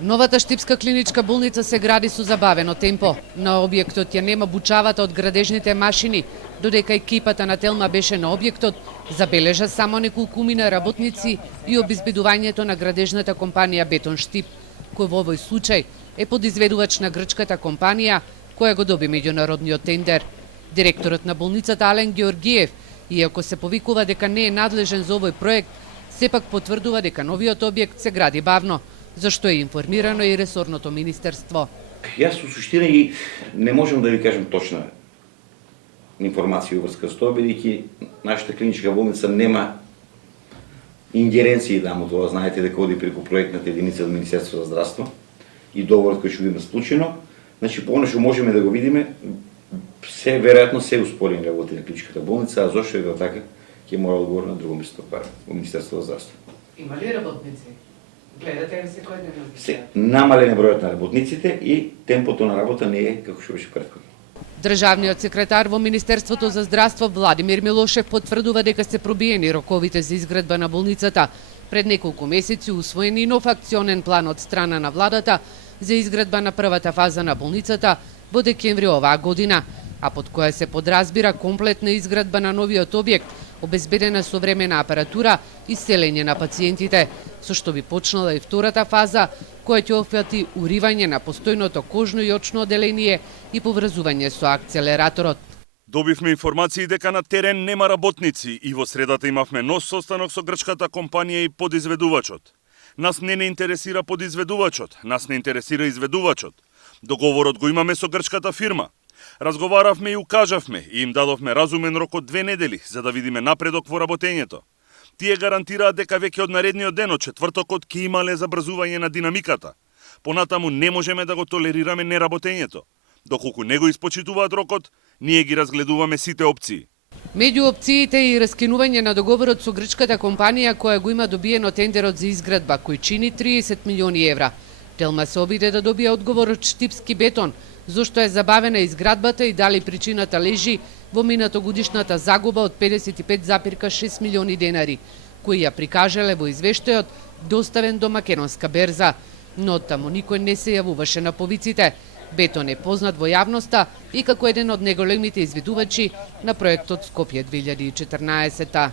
Новата Штипска клиничка болница се гради со забавено темпо. На објектот ја нема бучавата од градежните машини, додека екипата на Телма беше на објектот, забележа само неколкумина работници и обезбедувањето на градежната компанија Бетон Штип, кој во овој случај е подизведувач на грчката компанија која го доби меѓународниот тендер. Директорот на болницата Ален Георгиев, иако се повикува дека не е надлежен за овој проект, сепак потврдува дека новиот објект се гради бавно, зашто е информирано и ресорното министерство. Јас со суштина и не можам да ви кажам точна информација врска со тоа, бидејќи нашата клиничка болница нема ингеренции да тоа. Знаете дека оди преку проектната единица од Министерството за здравство и договорот кој ќе го има склучено. Значи, понешто можеме да го видиме, се веројатно се успорени работи на клиничката болница, а зошто е да така, ќе мора одговор на друго место во Министерството за здравство. Има ли работници? Гледате ли секојдневно? Се намален бројот на работниците и темпото на работа не е како што беше претходно. Државниот секретар во Министерството за здравство Владимир Милошев потврдува дека се пробиени роковите за изградба на болницата. Пред неколку месеци усвоен и нов акционен план од страна на владата за изградба на првата фаза на болницата во декември оваа година, а под која се подразбира комплетна изградба на новиот објект, обезбедена современа апаратура и селење на пациентите, со што би почнала и втората фаза, која ќе опфати уривање на постојното кожно и очно оделение и поврзување со акцелераторот. Добивме информации дека на терен нема работници и во средата имавме нов состанок со грчката компанија и подизведувачот. Нас не интересира подизведувачот, нас не интересира изведувачот. Договорот го имаме со грчката фирма. Разговаравме и укажавме и им дадовме разумен рок од 2 недели за да видиме напредок во работењето. Тие гарантираат дека веќе од наредниот ден од четвртокот ќе имале забрзување на динамиката. Понатаму не можеме да го толерираме неработењето. Доколку не го испочитуваат рокот, ние ги разгледуваме сите опции. Меѓу опциите и раскинување на договорот со грчката компанија која го има добиено тендерот за изградба, кој чини 30 милиони евра. Телма се обиде да добие одговор од Штипски бетон, зошто е забавена изградбата и дали причината лежи во минатогодишната загуба од 55,6 милиони денари, кои ја прикажале во извештајот доставен до македонска берза. Но таму никој не се јавуваше на повиците. Бетон е познат во јавноста и како еден од неголемите изведувачи на проектот Скопје 2014.